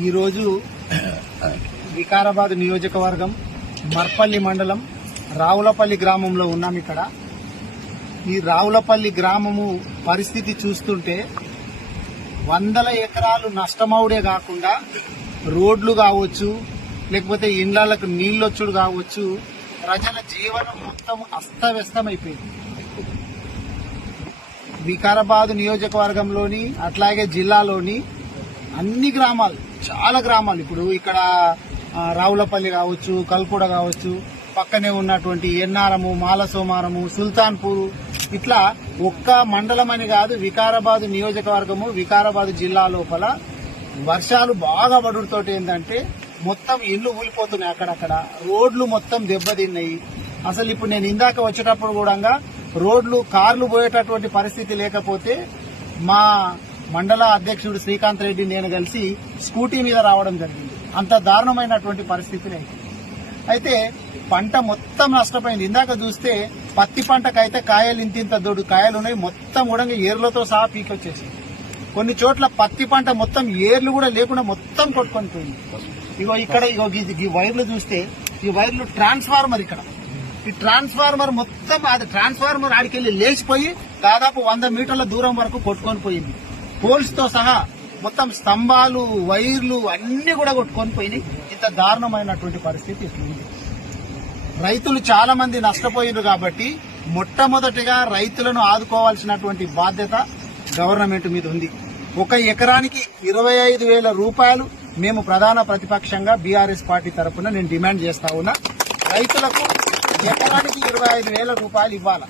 ఈరోజు వికారాబాద్ నియోజకవర్గం మర్పల్లి మండలం రావులపల్లి గ్రామంలో ఉన్నాం. ఇక్కడ ఈ రావులపల్లి గ్రామము పరిస్థితి చూస్తుంటే వందల ఎకరాలు నష్టమవుడే కాకుండా రోడ్లు కావచ్చు, లేకపోతే ఇండ్లకు నీళ్ళొచ్చుడు కావచ్చు, ప్రజల జీవనం మొత్తం అస్తవ్యస్తమైపోయింది. వికారాబాద్ నియోజకవర్గంలోని అట్లాగే జిల్లాలోని అన్ని గ్రామాలు, చాలా గ్రామాలు, ఇప్పుడు ఇక్కడ రావులపల్లి కావచ్చు, కల్పూడ కావచ్చు, పక్కనే ఉన్నటువంటి ఎన్నారము, మాలసోమారము, సుల్తాన్పూర్, ఇట్లా ఒక్క మండలం అని కాదు, వికారాబాద్ నియోజకవర్గము, వికారాబాద్ జిల్లా లోపల వర్షాలు బాగా పడుతోటి ఏంటంటే మొత్తం ఇళ్లు ఊలిపోతున్నాయి, అక్కడక్కడ రోడ్లు మొత్తం దెబ్బతిన్నాయి. అసలు ఇప్పుడు నేను ఇందాక వచ్చేటప్పుడు కూడా రోడ్లు కార్లు పోయేటటువంటి పరిస్థితి లేకపోతే మా మండల అధ్యక్షుడు శ్రీకాంత్ రెడ్డి నేను కలిసి స్కూటీ మీద రావడం జరిగింది. అంత దారుణమైనటువంటి పరిస్థితిని అయితే పంట మొత్తం నష్టపోయింది. ఇందాక చూస్తే పత్తి పంటకైతే కాయలు ఇంత దొడ్డు కాయలు ఉన్నాయి, మొత్తం కూడా ఏర్లతో సహా పీకొచ్చేసి కొన్ని చోట్ల పత్తి పంట మొత్తం ఏర్లు కూడా లేకుండా మొత్తం కొట్టుకొని పోయింది. ఇక్కడ ఈ వైర్లు చూస్తే ఈ వైర్లు ట్రాన్స్ఫార్మర్, ఇక్కడ ఈ ట్రాన్స్ఫార్మర్ మొత్తం అది ట్రాన్స్ఫార్మర్ ఆడికెళ్లి లేచిపోయి దాదాపు 100 మీటర్ల దూరం వరకు కొట్టుకొని పోయింది. పోల్స్ తో సహా మొత్తం స్తంభాలు, వైర్లు అన్ని కూడా కొట్టుకొని పోయినాయి. ఇంత దారుణమైనటువంటి పరిస్థితి ఇట్లుంది. రైతులు చాలా మంది నష్టపోయారు కాబట్టి మొట్టమొదటిగా రైతులను ఆదుకోవాల్సినటువంటి బాధ్యత గవర్నమెంట్ మీద ఉంది. ఒక ఎకరానికి 25,000 రూపాయలు మేము ప్రధాన ప్రతిపక్షంగా బీఆర్ఎస్ పార్టీ తరఫున నేను డిమాండ్ చేస్తా ఉన్నా. రైతులకు ఎకరానికి 25,000 రూపాయలు ఇవ్వాలి.